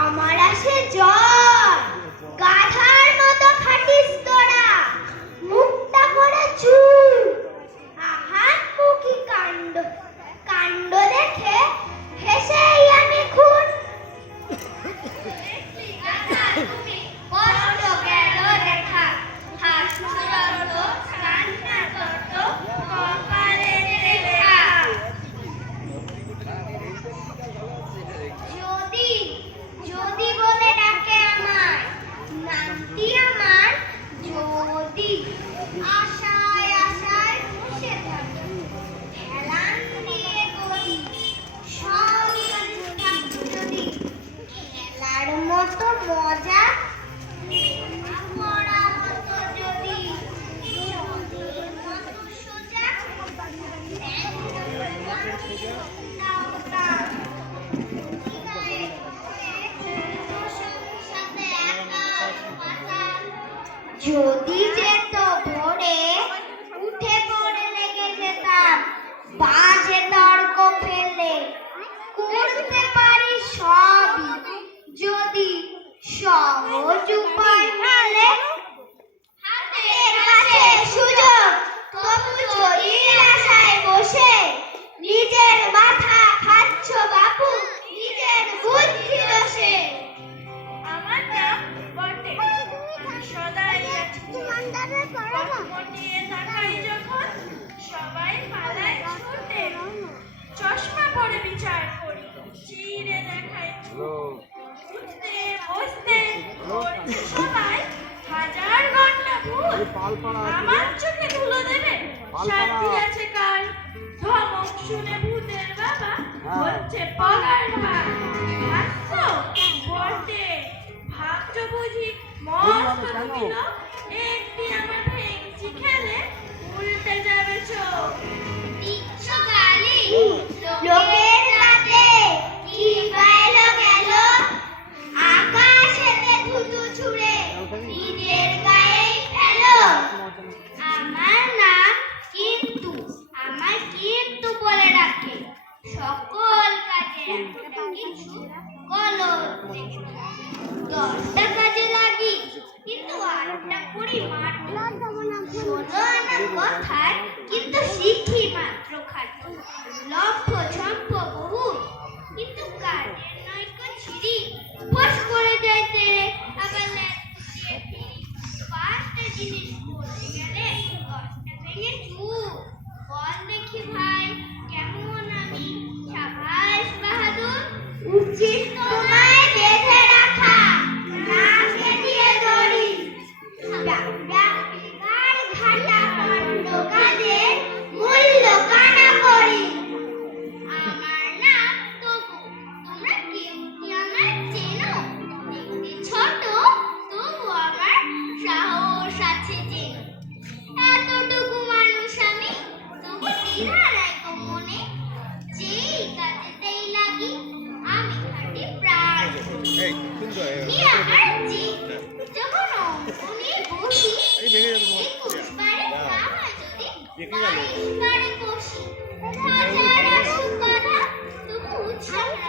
আমার আসে জ্বর, গাধার মতো খাটিস তোরা, মুখটা করে চুল, আহার মুখী কাণ্ড, কাণ্ড দেখে হেসেই আমি খুন। যদি বলে ডাকে আমার নামটি আমার যদি, আশায় আশায় বসে থাকি, হেলান দিয়ে করি সব যদি, খেলার মতো মজা মরা মতো যদি, নদীর মতো সোজা যদি যেত ভোরে উঠে পড়ে লেগে যেতাম বাজে তর্ক ফেলে, করতে পারি সবই যদি সহজ উপায় মেলে। হাতের কাছে সুযোগ তবু চোরের আশায় বসে, নিজের মাথা খাচ্ছ বাপু নিজের বুদ্ধি দোষে। আমার নাম বটে, সদাই মটিয়ে তাকাই যখন সবাই পালায় ছুটে, চশমা পরে বিচার করি চিরে দেখাই উঠতে বসতে করছে সবাই হাজার ঘন্টা ভুল, আমার চোখে ধুলো দেবে শান্তি আছে কার, ধমক শুনে ভূতের বাবা হচ্ছে পগার ভাই। হাসছো বটে, ভাবছো বুঝি মস্ত তুমি লোক, একটি আমার ভেঙচি খেলে উল্টে যাবে চোখ। দিচ্ছ গালি লোকের রাতে কি পাইলো গেল, আকাশেতে ধুতু ছুঁড়ে নিজের গায়েই ফেলো। আমার নাম কিন্তু, আমার কিন্তু বলে ডাকে, সকল কাজে একটা কিছু গলদ দেখে, 10টা কাজে লাগি কিন্তু 8টা করি মাত্র, শোনো আমার কথায় কিন্তু শিখি মাত্র খাটো, লক্ষ ছম্প বহু কিন্তু কাজের নয়কো ছিড়ি, ফস করে যায় তেরে আবার লেটে ফিরি, 5টা জিনিস পড়ে গেলে 10টা ভেঙে চুর। বল দেখি ভাই কেমন আমি, সাবাস বাহাদুর, উচিত তোমায় বেঁধে রাখা না দিয়ে দড়ি, ঘাটা কাণ্ড কাজের মূল্য কানা করি। আমার নাম তবু, তোমরা কেউ কি আমার চেনো, দেখতে ছোট তবু আমার সাহস আছে যে, এতটুকু মানুষ আমি তবু দ্বিধা নাই গো মনে, যেই কাজেতেই লাগি আমি খাটি প্রাণ। আমার যে যখন অঙ্কনে বসি, 21 বারে কামা যদি 22 বারে বসি, হাজার আসুক কথা তবু ছাড়া